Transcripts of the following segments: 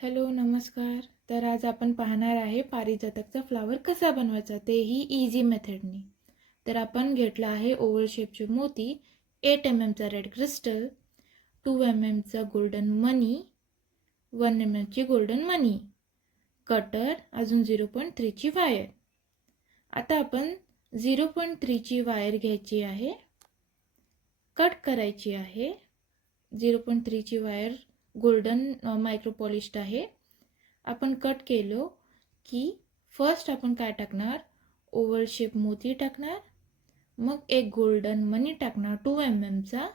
Hello नमस्कार. तर आज आपण पाहणार आहे पारिजातकचा फ्लावर कसा बनवायचा, तेही इझी मेथडनी. तर आपण घेतला आहे ओव्हल शेपचे मोती, 8 चा रेड क्रिस्टल, 2 चा गोल्डन मनी, 1 ची गोल्डन मनी, कटर, अजून 0.3 ची वायर. आता आपण 0.3 ची वायर घ्यायची आहे, कट करायची आहे. 0.3 ची वायर गोल्डन मायक्रो पॉलिश्ड आहे. आपण कट केलो की फर्स्ट आपण काय टाकणार, ओव्हल शेप मोती टाकणार, मग एक गोल्डन मनी टाकणार 2 चा.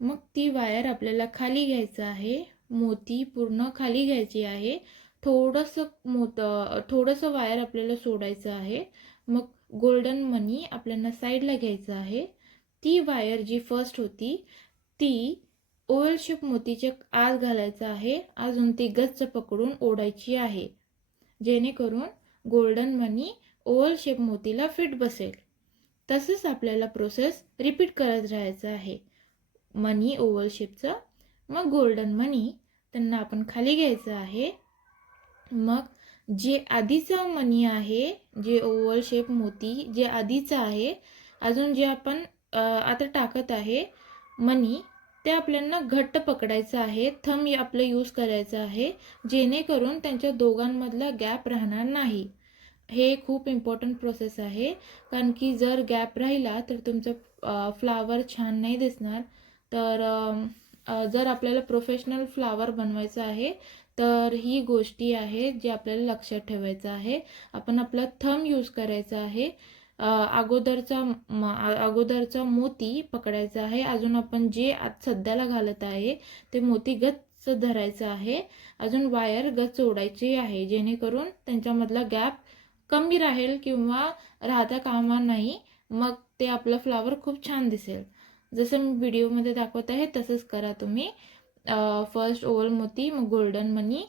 मग ती वायर आपल्याला खाली घ्यायचं आहे, मोती पूर्ण खाली घ्यायची आहे. थोडंसं वायर आपल्याला सोडायचं आहे. मग गोल्डन मनी आपल्याला साईडला घ्यायचं आहे. ती वायर जी फर्स्ट होती ती ओव्हल शेप मोतीच्या आत घालायचं आहे, अजून ती गच्च पकडून ओढायची आहे, जेणेकरून गोल्डन मनी ओव्हल शेप मोतीला फिट बसेल. तसंच आपल्याला प्रोसेस रिपीट करत राहायचं आहे. मनी ओव्हल शेपचं, मग गोल्डन मनी, त्यांना आपण खाली घ्यायचं आहे. मग जे आधीचा मनी आहे, जे ओव्हल शेप मोती जे आधीचं आहे, अजून जे आपण आता टाकत आहे मनी, ते आपल्याला घट्ट पकडायचं आहे. थंब आपलं यूज करायचं आहे, जेणेकरून त्यांच्या दोघांमधला गॅप राहणार नाही. हे खूप इम्पॉर्टंट प्रोसेस आहे, कारण की जर गॅप राहिला तर तुमचं फ्लावर छान नाही दिसणार. तर जर आपल्याला प्रोफेशनल फ्लावर बनवायचं आहे तर ही गोष्टी आहेत जे आपल्याला लक्षात ठेवायचं आहे. आपण आपला थंब यूज करायचा आहे. अगोदरचा मोती पकडायचा आहे, अजून आपण जे सध्याला घालत आहे ते मोती गच्च धरायचं आहे, अजून वायर गच्च ओढायची आहे, जेणेकरून त्यांच्यामधला गॅप कमी राहील किंवा राहता कामा नाही. मग ते आपलं फ्लावर खूप छान दिसेल. जसं मी व्हिडिओमध्ये दाखवत आहे तसंच करा तुम्ही. फर्स्ट ओव्हल मोती, मग गोल्डन मनी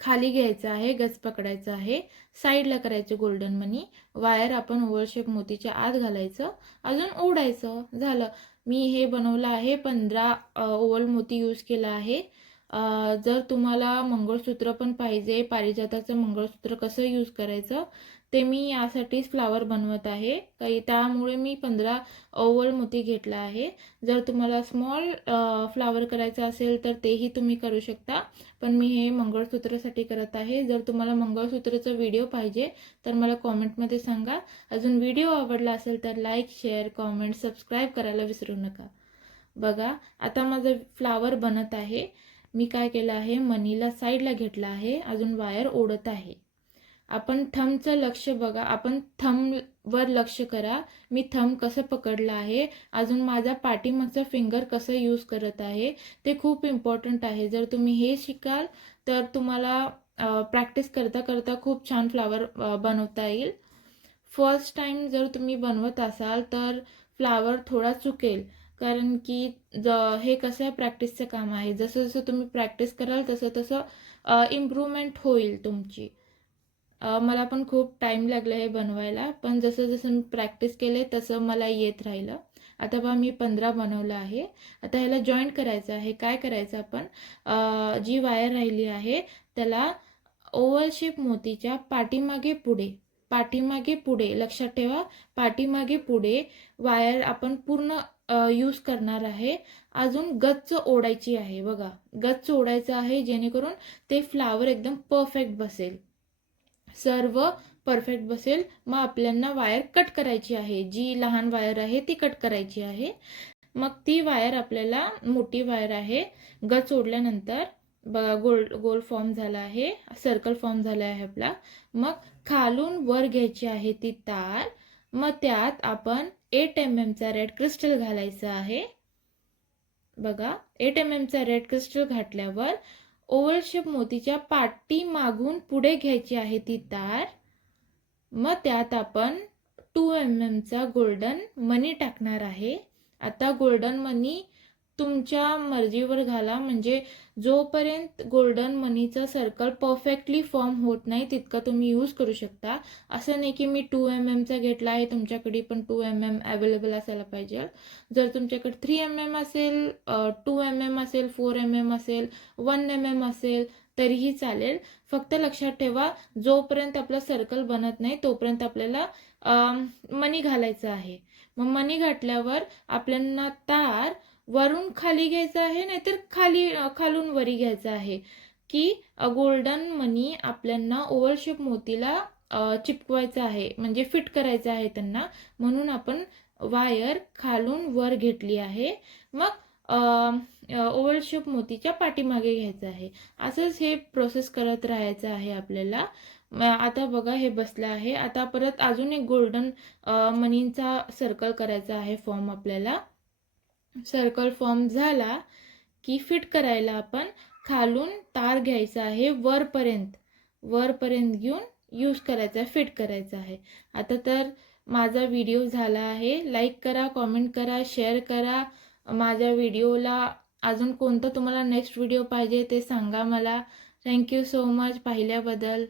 खाली घ्यायचं आहे, गच पकडायचं आहे, साईडला करायचं गोल्डन मनी, वायर आपण ओव्हल शेप मोतीच्या आत घालायचं, अजून ओढायचं. झालं. मी हे बनवलं आहे, 15 ओव्हल मोती यूज केला आहे. जर तुम्हाला मंगळसूत्र पण पाहिजे, पारिजाताचं मंगळसूत्र कसं यूज करायचं ते मी यासाठीच फ्लावर बनवत आहे, काही त्यामुळे मी 15 ओव्हल मोती घेतला आहे. जर तुम्हाला स्मॉल फ्लावर करायचं असेल तर तेही तुम्ही करू शकता, पण मी हे मंगळसूत्रासाठी करत आहे. जर तुम्हाला मंगळसूत्राचा व्हिडिओ पाहिजे तर मला कॉमेंटमध्ये सांगा. अजून व्हिडिओ आवडला असेल तर लाईक, शेअर, कॉमेंट, सबस्क्राईब करायला विसरू नका. बघा, आता माझं फ्लावर बनत आहे. मी काय केलं आहे, मनीला साईडला घेतला आहे, अजून वायर ओढत आहे. आपण थंबचं लक्ष बघा, आपण थंबवर लक्ष करा. मी थंब कसं पकडलं आहे, अजून माझा पाठीमागचा फिंगर कसं यूज करत आहे, ते खूप इम्पॉर्टंट आहे. जर तुम्ही हे शिकाल तर तुम्हाला प्रॅक्टिस करता करता खूप छान फ्लावर बनवता येईल. फर्स्ट टाइम जर तुम्ही बनवत असाल तर फ्लावर थोडा चुकेल, कारण की हे कसं प्रॅक्टिसचं काम आहे. जसं जसं तुम्ही प्रॅक्टिस कराल तसं तसं इम्प्रूव्हमेंट होईल तुमची. मला पण खूप टाईम लागला हे बनवायला, पण जसं जसं मी प्रॅक्टिस केले तसं मला येत राहिलं. आता बघा, मी 15 बनवलं आहे. आता ह्याला जॉईंट करायचं आहे. काय करायचं, आपण जी वायर राहिली आहे त्याला ओव्हल शेप मोतीच्या पाठीमागे पुढे लक्षात ठेवा, पाठीमागे पुढे वायर आपण पूर्ण यूज करणार आहे. अजून गच्च ओढायची आहे. बघा, गच्च ओढायचं आहे, जेणेकरून ते फ्लावर एकदम परफेक्ट बसेल, सर्व परफेक्ट बसेल. मग आपल्याला वायर कट करायची आहे, जी लहान वायर आहे ती कट करायची आहे. मग ती वायर आपल्याला, मोठी वायर आहे, गच ओढल्यानंतर गोल फॉर्म झाला आहे, सर्कल फॉर्म झाला आहे आपला. मग खालून वर घ्यायची आहे ती तार. मग त्यात आपण 8 चा रेड क्रिस्टल घालायचं आहे. बघा, 8 चा रेड क्रिस्टल घातल्यावर ओव्हल शेप मोतीच्या पाठी मागून पुढे घ्यायची आहे ती तार. मग त्यात आपण 2 चा गोल्डन मनी टाकणार आहे. आता गोल्डन मनी तुमच्या मर्जीवर घाला, म्हणजे जोपर्यंत गोल्डन मनीचं सर्कल परफेक्टली फॉर्म होत नाही तितका तुम्ही यूज करू शकता. असं नाही की मी 2 mm घेतला आहे, तुमच्याकडे पण 2 mm अवेलेबल असायला पाहिजे. जर तुमच्याकडे 3 mm असेल, 2 mm असेल, 4 mm असेल, 1 mm असेल तरीही चालेल. फक्त लक्षात ठेवा, जोपर्यंत आपला सर्कल बनत नाही तोपर्यंत आपल्याला मनी घालायचं आहे. मग मनी घातल्यावर आपल्याला तार वरून खाली घ्यायचा आहे, नाहीतर खालून वरी घ्यायचा आहे, की गोल्डन मनी आपल्याला ओव्हल शेप मोतीला चिपकवायचा आहे, म्हणजे फिट करायचं आहे त्यांना. म्हणून आपण वायर खालून वर घेतली आहे. मग ओव्हल शेप मोतीच्या पाठीमागे घ्यायचं आहे. असंच हे प्रोसेस करत राहायचं आहे आपल्याला. आता बघा हे बसलं आहे. आता परत अजून एक गोल्डन मनीचा सर्कल करायचा आहे फॉर्म आपल्याला. सर्कल फॉर्म झाला की फिट करायला आपण खालून तार घ्यायचा आहे, वरपर्यंत घेऊन यूज करायचा, फिट करायचा आहे. आता तर माझा व्हिडिओ झाला आहे. लाईक करा, कॉमेंट करा, शेअर करा. माझ्या व्हिडिओला अजून कोणतं तुम्हाला नेक्स्ट व्हिडिओ पाहिजे ते सांगा मला. थँक्यू सो मच पाहिल्याबद्दल.